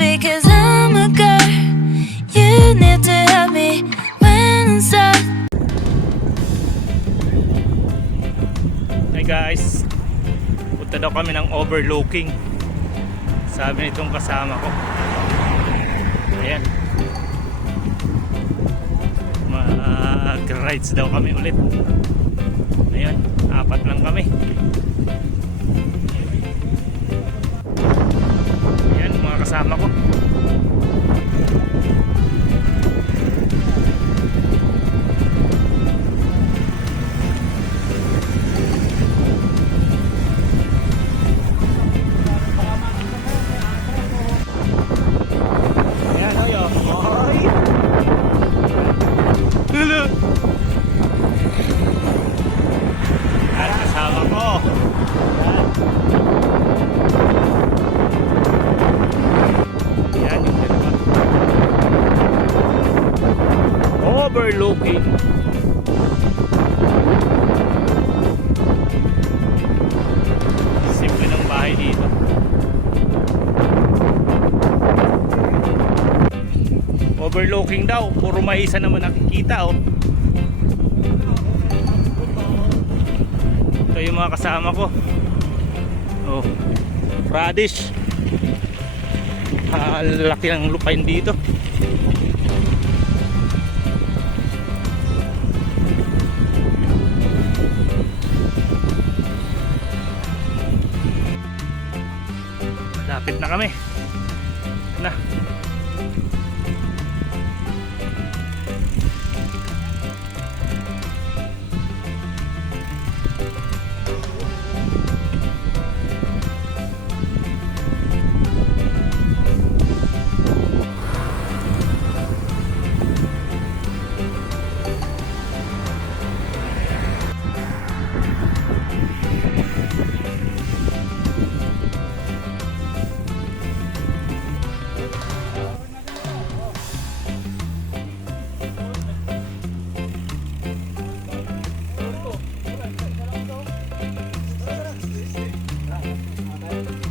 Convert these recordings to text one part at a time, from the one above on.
because I'm a girl. You need to help me when I'm stuck. Hey guys, punta daw kami ng overlooking. Sabi nitong kasama ko. Ayan, mag-rides daw kami ulit. Ayan, 4 lang kami. Ayan, mga kasama ko. Ayan, ayo. Ay! Lulu! Ayan, kasama ko. Ayan, yung dalawa. Overlooking. Simple ng bahay dito. Overlooking daw, puro maisa naman nakikita oh. Ito yung mga kasama ko. Oh, radish. Laki ng lupain dito. Lapit na kami. Na.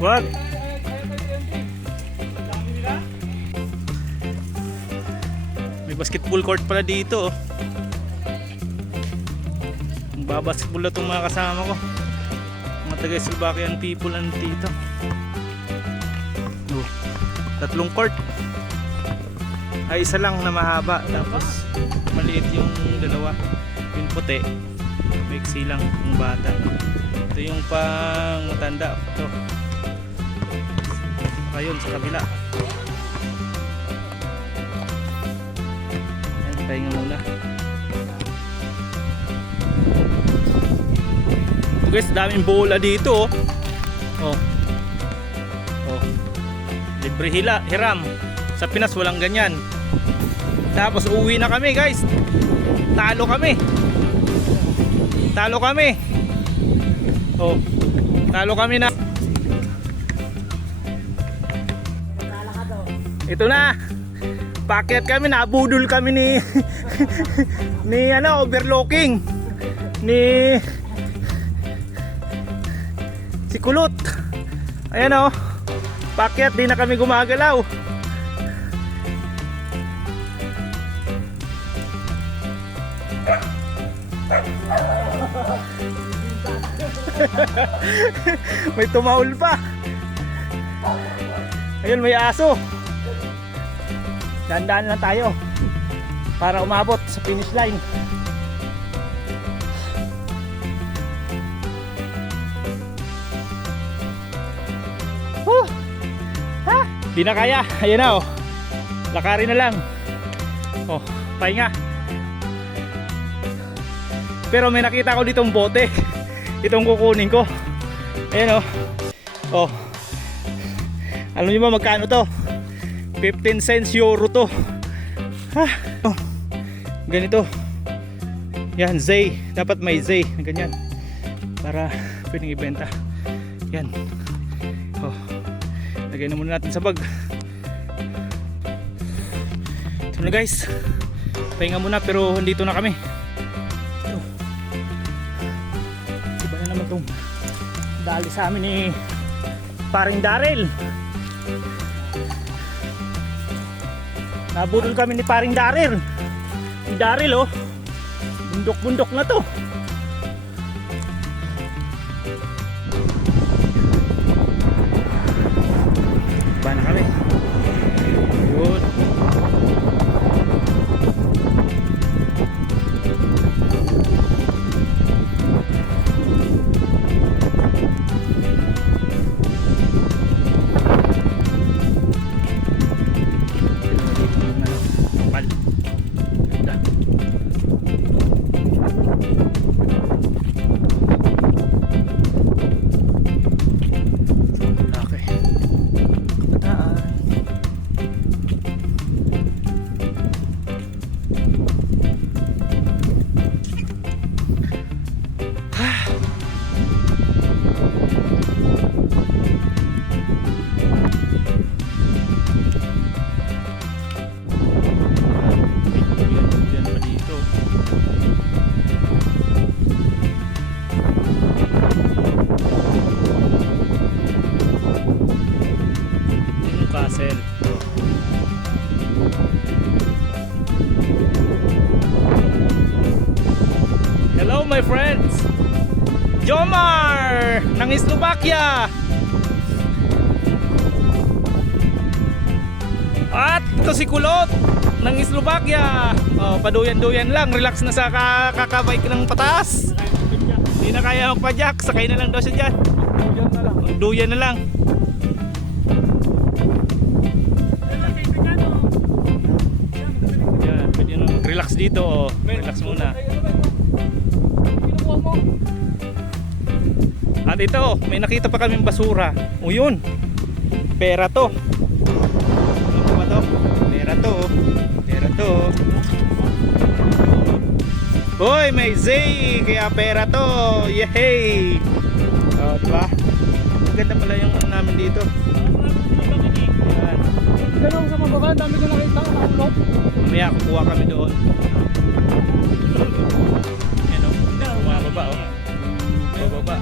Wag. May basketball court pala dito oh. Magbabasketball na itong mga kasama ko. Mga taga-Slovakian people and dito. Oh, 3 court. Ay, isa lang na mahaba. Tapos maliit yung dalawa. Yung puti, maiksi lang yung bata. Ito yung pang matanda. Ito. Ayun sa kabila. Ayan, tayo nga muna. So guys, daming bola dito oh. Oh. Libre hiram. Sa Pinas walang ganyan. Tapos uwi na kami guys. Talo kami. Oh. Talo kami na. Ito na. Paket kami, nabudol kami ni ni overlooking ni si Kulot. Ayan oh. Paket, di na kami gumagalaw. May tumaul pa. Ayun, may aso. Dandaan lang tayo para umabot sa finish line. Ha? Di na kaya. Ayan na oh. Lakarin na lang. Oh, pahinga. Pero may nakita ko ditong bote. Itong kukunin ko. Ayan oh. Oh. Alam niyo ba magkano to? 15 cents euro to. Ha? Oh. Ganito. Yan, Zay. Dapat may Zay. Ganyan. Para pwedeng ibenta. Yan. Oh. Lagay na muna natin sa bag. Ito na guys. Pahinga muna pero dito na kami. Ito. Iba na naman itong dali sa amin ni paring Daryl. Nabudol kami ni paring Daryl. Si Daryl oh. Bundok-bundok na to. Ba na kami. Yun. Hello my friends, Jomar ng Slovakia at ito si Kulot ng Slovakia. Paduyan-duyan lang, relax na sa kakabike ng pataas. Hindi na kaya magpa-jack, sakay na lang daw siya dyan. Duyan na lang. Yan, pwede na mag-relax dito. Relax muna. At ito, may nakita pa kaming basura. O yun, pera to. Ano ba to? Pera to. Pera to. Hoy, may Zay, kaya pera to. Yay! O, diba? Maganda pala yung ano namin dito. Yan. Ganun sa mababa, dami ko nakita, nakaulot. Mamaya kukuha kami doon. Yan o, bumababa o. Bumababa.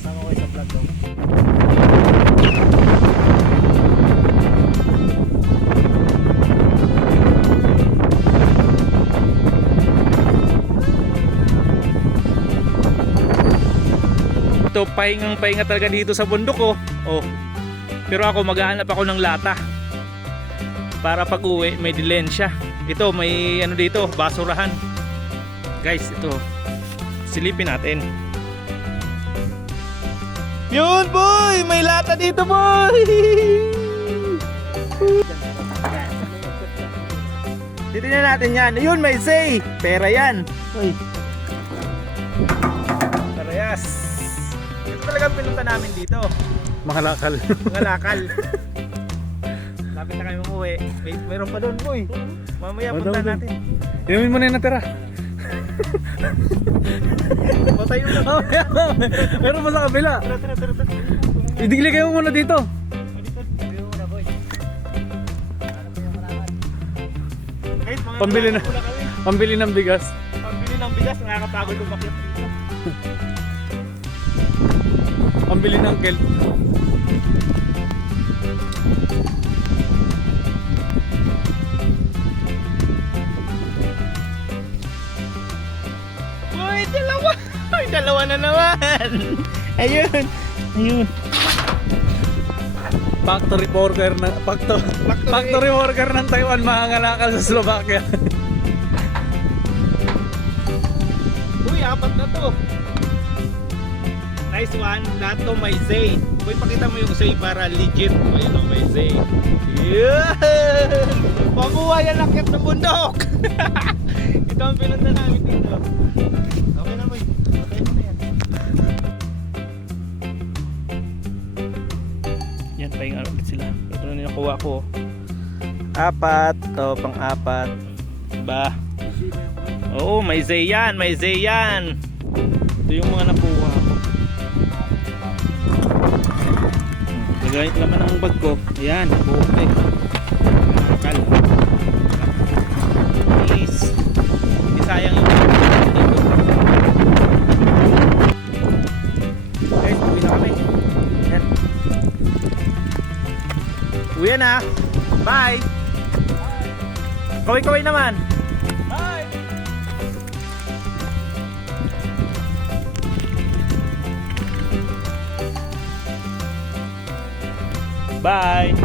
Sama ko sa vlog ko. Ito, pahinga talaga dito sa bundok oh. Pero ako maghahanap ako ng lata para pag uwi may dilensya. Ito may ano dito, basurahan. Guys, ito silipin natin. Yun boy, may lata dito boy. Titignan natin yan. Yun, may Zay. Pera yan. Uy. Parehas. Ito talagang pinunta namin dito. Makalakal. Mangalakal. Lapit na kami umuwi. Mayroon pa doon boy. Mamaya punta natin. Inumin mo na yung natira. Patay na. Meron pa sa kabila. Tara. Idigli kayo muna dito. Guys, mga Pambili na. mula kami. Pambili ng bigas. Pambili ng bigas, nakakapagod umakyat dito. Pambili ng kelp. Uy, dalawa! Uy, dalawa na naman! Ayun! Factory worker ng factory worker ng Taiwan mangangalakal sa Slovakia. Uy, apat na to! Nice one! Lahat to may Zay. Uy, pakita mo yung Zay para legit. Ayun o, may Zay. Yeah! Pabuhay ang lakit ng bundok! Ito ang pinunta namin dito. Okay na boy. Okay na yan. nakuha ko. 4, to pang-4. Diba? Oo, may Zayan, may Zayan. Ito yung mga nakuha ko. Nagamit naman ang bag ko. Ayan, buhok nakal. Please. Hindi sayang yung guys, uwi na kami. Ayan. Uwi na. Bye. Kaway-kaway naman. Bye! Bye.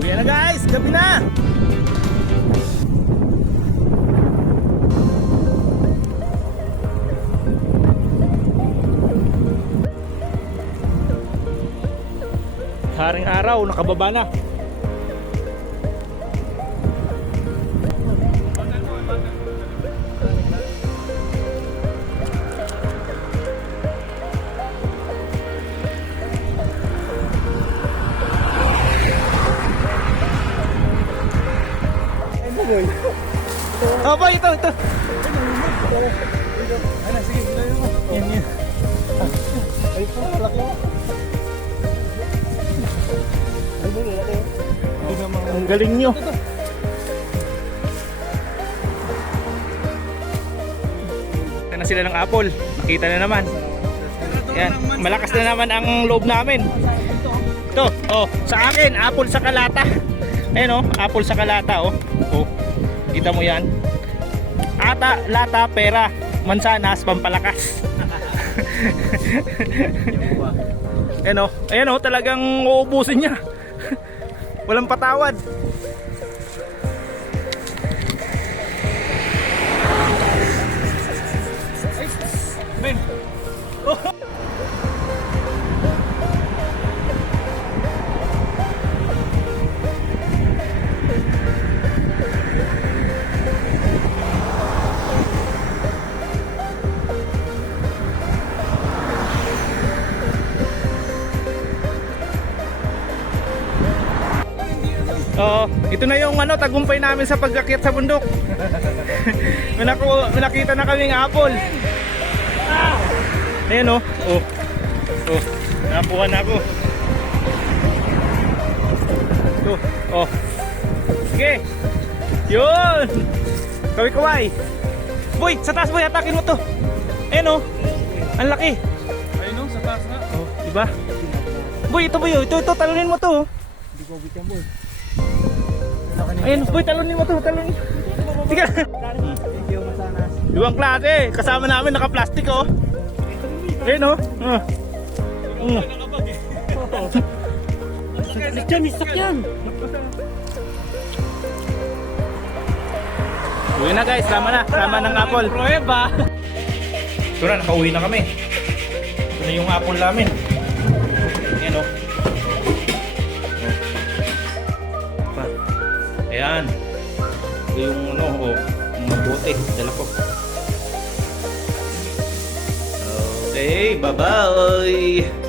Uwi na guys, gabi na. Haring araw, nakababa na. Opo, ito. Ano, sige, sila mo. Yan. Ay, po, malaki mo. Ay, po, malaki mo. Ang galing nyo. Kita na sila ng apple. Nakita na naman. Yan, malakas na naman ang loob namin. Ito, oh, sa akin, apple sa kalata. Ayan oh, apple sa kalata oh. Oh. Kita mo yan. Lata, pera, mansanas, pampalakas. Ayan o, talagang uubusin niya. Walang patawad. Men. Oo, ito na yung tagumpay namin sa pag-akyat sa bundok. may nakita na kaming apple. Ayan oh. Oh. Nakuha na ako. Ito. Oh. Sige. Yun. Kaway-kaway. Boy, sa taas boy, hatakin mo to. Ayan oh. Ang laki. Ayun no, sa taas na. Oh, diba? Boy, ito boy. Ito, talunin mo to. Hindi ko bitin, boy. Ayun, boy, talunin mo to, talunin. Sige. Thank you, Masanas. Ibang klase, kasama namin naka-plastic oh. Ayun oh. Sakyan. Uwi na guys, sama ng apple. Prueba. Ito na, nakauwi na kami. Ito na yung apple namin. Ayan oh. Ayan. Ito yung mabuti. Dala ko. Okay, bye-bye.